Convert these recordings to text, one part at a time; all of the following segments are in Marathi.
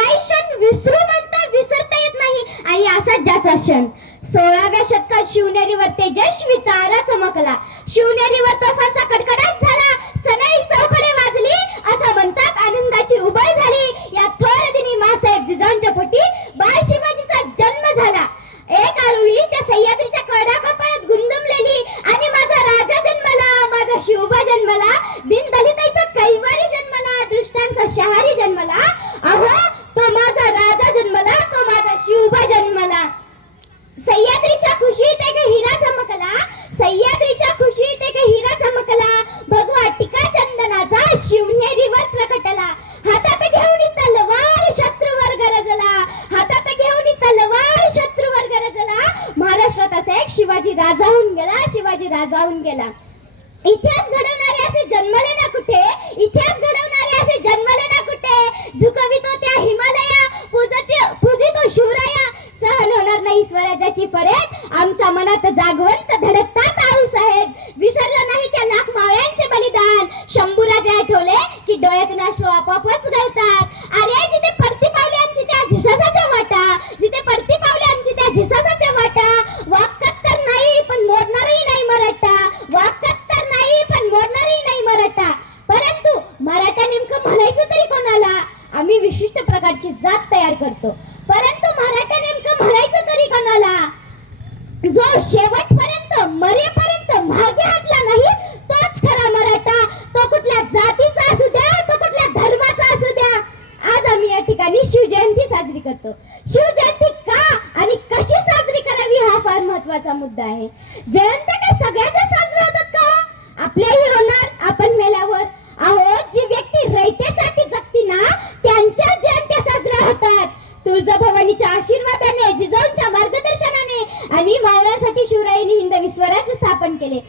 काही क्षण विसरू म्हणता विसरता येत नाही. आणि असा ज्याचा क्षण. सोळाव्या शतकात शिवनेरीवर तेजस्वी तारा चमकला. शिवनेरीवर तोफांचा कडकडाट झाला. सनई चौकडे वाजली. असा म्हणतात आनंदाची उभय झाली. या थोर दिनी मासाहेब जिजांच्या पोटी बाळ शिवाजीचा जन्म झाला एक आरुळी त्या सह्याद्रीच्या कडा कपाळात गुंदमलेली आणि माझा राजा जन्मला माझा शिवबा जन्मला दीनदलिताईचा कैवारी जन्मला दृष्टांचा शहारी जन्मला अहो तो माझा राजा जन्मला तो माझा शिवबा जन्मला सह्याद्रीच्या खुशीत एक हिरा चमकला सह्याद्रीच्या खुशीत एक हिरा चमकला भगवा टिका चंदनाचा शिवनेरीवर प्रकटला हातात घेऊन तलवार शत्रूवर गरजला हातात घेऊन तलवार शत्रूवर गरजला महाराष्ट्रात असा एक शिवाजी राजा होऊन गेला शिवाजी राजा होऊन गेला. इतिहास घडवणारे असे जन्मले ना कुठे? इतिहास घडवणारे असे जन्मले ना कुठे? झुकवितो त्या हिमालया पूजते पूजितो शिवराया सहन होणार नाही स्वराज्याची परेड. आमच्या मनात जागवंत धडकता आऊ साहेब विसरलं नाही त्या लाख मावळ्यांचे बलिदान शंभूराजे आठवले की डोळ्यातून अश्रू आपोआपच गळतात अरे जिथे पडती पावले आमची त्या झिसाचा वाटा जिथे पडती पावले आमची त्या झिसाचा वाटा वागतात तर नाही पण मोडणारही नाही मराठा वागतात तर नाही पण मोडणारही नाही मराठा परंतु मराठा नेमकं म्हणायचं तरी कोणाला आम्ही विशिष्ट प्रकारची जात तयार करतो परंतु मराठा नेमकं म्हणायचं तरी कोणाला जो शेवटपर्यंत मरेपर्यंत मागे हटला नाही तोच खरा मराठा. तो कुठल्या जातीचा असू द्या तो कुठल्या धर्माचा असू द्या. आज आम्ही या ठिकाणी शिवजयंती साजरी करतो. शिवजयंती का आणि कशी साजरी करावी हा फार महत्त्वाचा मुद्दा आहे. जयंती काय सगळ्याच्या साजरा होतात का? आपल्याही होणार आपण मेल्यावर. अहो जी व्यक्ती रयतेसाठी जगती ना त्यांच्या जयंत्या साजऱ्या होतात. तुळजाभवानीच्या आशीर्वादाने जिजाऊंच्या मार्गदर्शनाने आणि मावळ्या शिवरायांनी हिंद विश्वराज्य स्थापन केले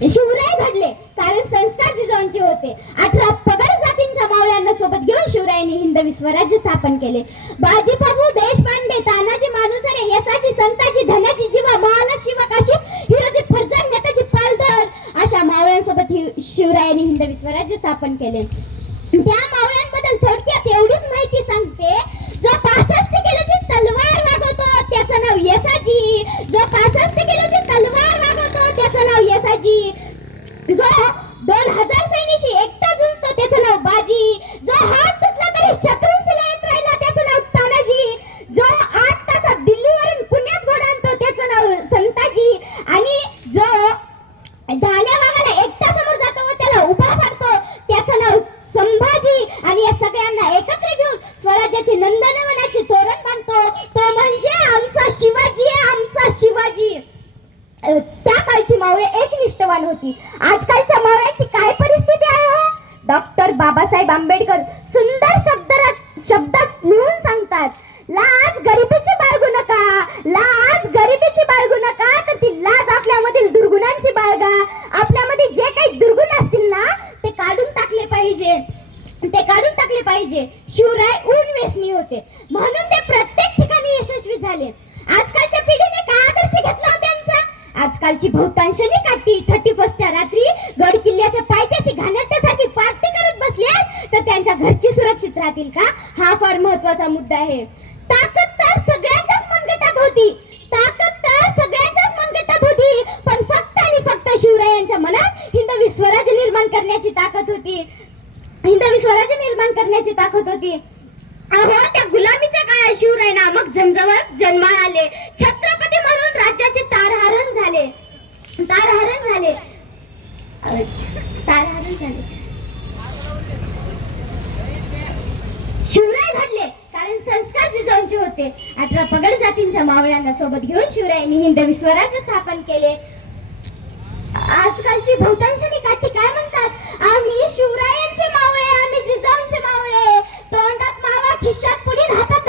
शिवराय घडले. कारण संस्कार जिजाऊंचे होते. अठरा पगड जातींच्या मावळ्यांना सोबत घेऊन शिवरायांनी हिंद विश्वराज्य स्थापन केले. बाजीप्रभू देशपांडे तानाजी मानुसरे यसाची संताजी धनाजी जीवा महाल शिवकाशी हिरोजी फरजान नेताजी पालधर अशा मावळ्यांसोबत शिवरायांनी हिंद विश्वराज्य स्थापन केले. त्या मावळ्यांबद्दल थोडक्यात एवढीच माहिती सांगते. जो पासष्ट किलोची तलवार वागवतो त्याचं नाव येसाजी. जो पासष्ट किलोची नाव येसाजी. जो दोन हजार सैनिशी एकटा झुंजतो त्याचं नाव बाजी जो हात तुटला तरी शत्रूशी लढत राहिला त्याचं नाव तानाजी जो आठ तासात दिल्लीवरून पुण्यात घोडा आणतो त्याचं नाव संताजी आणि जो धाण्या वागाला एकटा समोर जातो व त्याला उभा पाडतो त्याचं नाव संभाजी आणि या सगळ्यांना एकत्र घेऊन स्वराज्याचे नंदनवनाचे तोरण बांधतो तो म्हणजे आमचा शिवाजी आमचा शिवाजी अ, त्या काळची मावळे एक निष्ठवान होती आजकालच्या मावळ्यांची काय परिस्थिती आहे हो डॉक्टर बाबासाहेब आंबेडकर सुंदर शब्द शब्दात लिहून सांगतात लाज गरिबीची बाळगू नका लाज गरिबीची बाळगू नका तर ती लाज आपल्यामधील दुर्गुणांची बाळगा. आपल्यामध्ये जे काही दुर्गुण असतील ना ते काढून टाकले पाहिजे. ते काढून टाकले पाहिजे. शिवराय ऊन व्यसनी होते. म्हणून ते प्रत्येक ठिकाणी यशस्वी झाले. आजकालच्या पिढीने काय आदर्श घेतला होता आजकालची बहुतांश नाही का ती थर्टी फर्स्टच्या रात्री गड किल्ल्याच्या पायथ्याशी घाणट्यासाठी पार्टी करत बसल्या तर त्यांच्या घरची सुरक्षित राहतील का? हा फार महत्त्वाचा मुद्दा आहे. ताकद तर सगळ्यांच्याच मनगटात होती ताकद तर सगळ्यांच्याच मनगटात होती पण फक्त आणि फक्त शिवरायांच्या मनात हिंदवी स्वराज्य निर्माण करण्याची ताकद होती. हिंदवी स्वराज्य निर्माण करण्याची ताकद होती. अहो त्या गुलामी काळात शिवराय नामक झंझावर जन्माला आले. छत्रपती म्हणून राज्याचे तारहरण झाले. तारहरण झाले. तारहरण झाले. शिवराय घडले कारण संस्कार जिजाऊंचे होते. अठरा पगड जातींच्या मावळ्यांना सोबत घेऊन शिवरायांनी हिंदवी स्वराज्य स्थापन केले. आजकालची बहुतांश काठी काय म्हणतात? आम्ही शिवरायांचे मावळे आम्ही जिजाऊंचे मावळे. तोंडात मावा खिशात पुढील हातात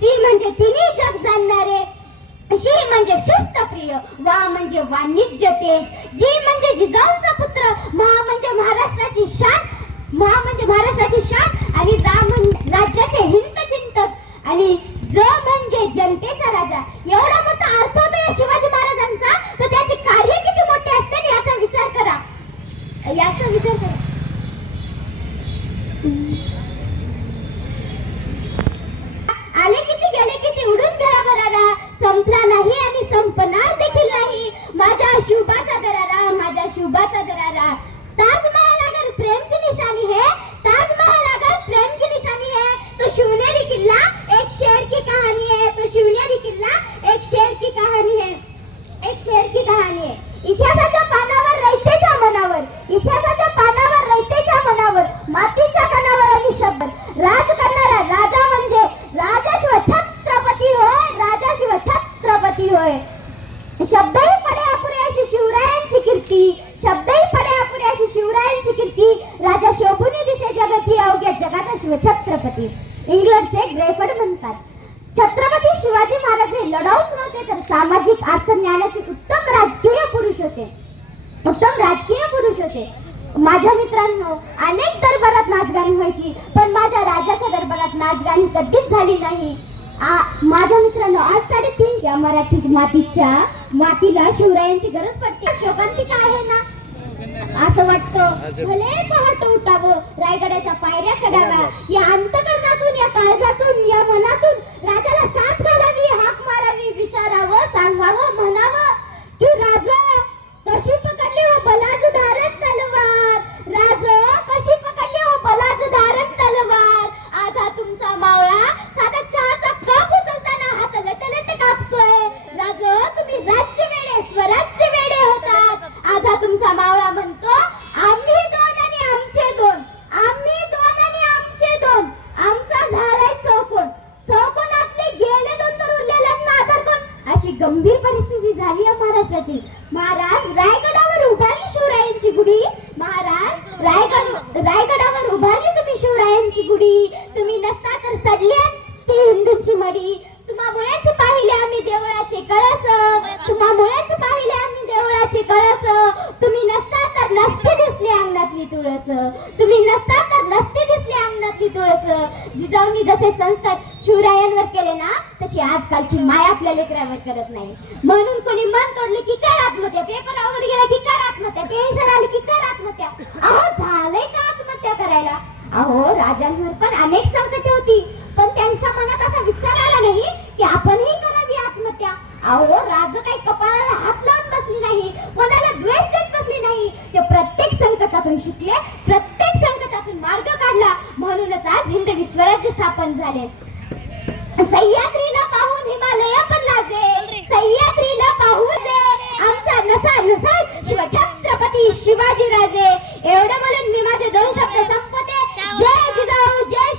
ती म्हणजे तिने जग जाणणारे शी म्हणजे शिस्त प्रिय वा म्हणजे वाणिज्य तेज. जी म्हणजे जिजाऊचा पुत्र महा म्हणजे महाराष्ट्राची शान महा म्हणजे महाराष्ट्राची शान आणि रा राज्याचे हिंत चिंतक. आणि ज म्हणजे जनतेचा राजा इतिहासाच्या पानावर रयतेच्या मनावर. इतिहासाच्या पानावर रयतेच्या मनावर. मातीच्या कणावर आणि शब्द. राज करणारा राजा म्हणजे राजा छत्रपती होय राजा छत्रपती होय. शब्दही पडे अपुरे अशी शिवरायांची कीर्ती. शब्दही पडे अपुरे अशी शिवरायांची कीर्ती. राजा शोभूने दिसे जगती अवघ्या जगाचा शिव छत्रपती. इंग्लंडचे ग्रेफर्ड म्हणतात छत्रपती शिवाजी महाराज हे लढाऊच नव्हते तर सामाजिक अर्थ ज्ञानाची उत्तम होते. माझ्या मित्रांनो अनेक दरबारात नाचगाणी व्हायची पण माझ्या राजाच्या दरबारात नाचगाणी कधीच झाली नाही. आ- माझ्या मित्रांनो आज साडेतीनच्या मराठी मातीच्या मातीला शिवरायांची गरज पडते. शोकांतिका आहे ना? असं वाटतं. भले पहाट उठावं रायगडाच्या पायऱ्या चढाव्या या अंतकरणातून या काळजातून या मनातून राजाला साथ घालावी हाक मारावी विचारावं सांगावं म्हणावं की राजा कशी पकडली हो बलाज धारक तलवार राज कशी पकडली हो बलाज धारक तलवार आज हा तुमचा मावळा साधा चहाचा कप उचलताना हात लटलट कापतोय राज तुम्ही राज्य वेडे स्वराज्य वेडे होतात आज हा तुमचा मावळा म्हणतो आम्ही दोन आणि आमचे दोन आम्ही दोन आणि आमचे दोन आमचा झालाय चौकोन चौकोनातले गेले दोन तर उरलेल्यांना आधार कोण अशी गंभीर परिस्थिती झाली आहे महाराष्ट्राची महाराज रायगडावर उभारली शिवरायांची गुढी महाराज रायगड रायगडावर उभारली तुम्ही शिवरायांची गुढी तुम्ही नसता तर सडले ती हिंदूंची मडी तुम्हामुळेच पाहिले आम्ही देवळाचे कळस तुम्हामुळेच पाहिले आम्ही देवळाचे कळस तुम्ही नसता तर नसते दिसले अंगणातली तुळस तुम्ही नसता तर नसते दिसले अंगणातली तुळस. जिजाऊनी जसे संस्कार शिवरायांवर केले ना तशी आजकालची माय आपल्या लेकरावर करत नाही. म्हणून कोणी मन तोडले की कर आत्महत्या. पेपर आवड गेला की कर आत्महत्या. टेन्शन आले की कर आत्महत्या. अहो झालंय का आत्महत्या करायला? अहो राजांवर पण अनेक संकटे होती. पण त्यांच्या मनात असा विचार आला नाही की आपणही करावी आत्महत्या. अहो राज काही संकटातून शिकले प्रत्येक संकटातून मार्ग काढला म्हणूनच आज हिंद विश्वराज्य स्थापन झाले. सह्याद्रीला पाहून हिमालय पण लागे सह्याद्रीला पाहून आमचा नसा नसा शिवछत्रपती शिवाजी राजे. एवढं बोलून मी माझे दोन शब्द संपते जय जिजाऊ जय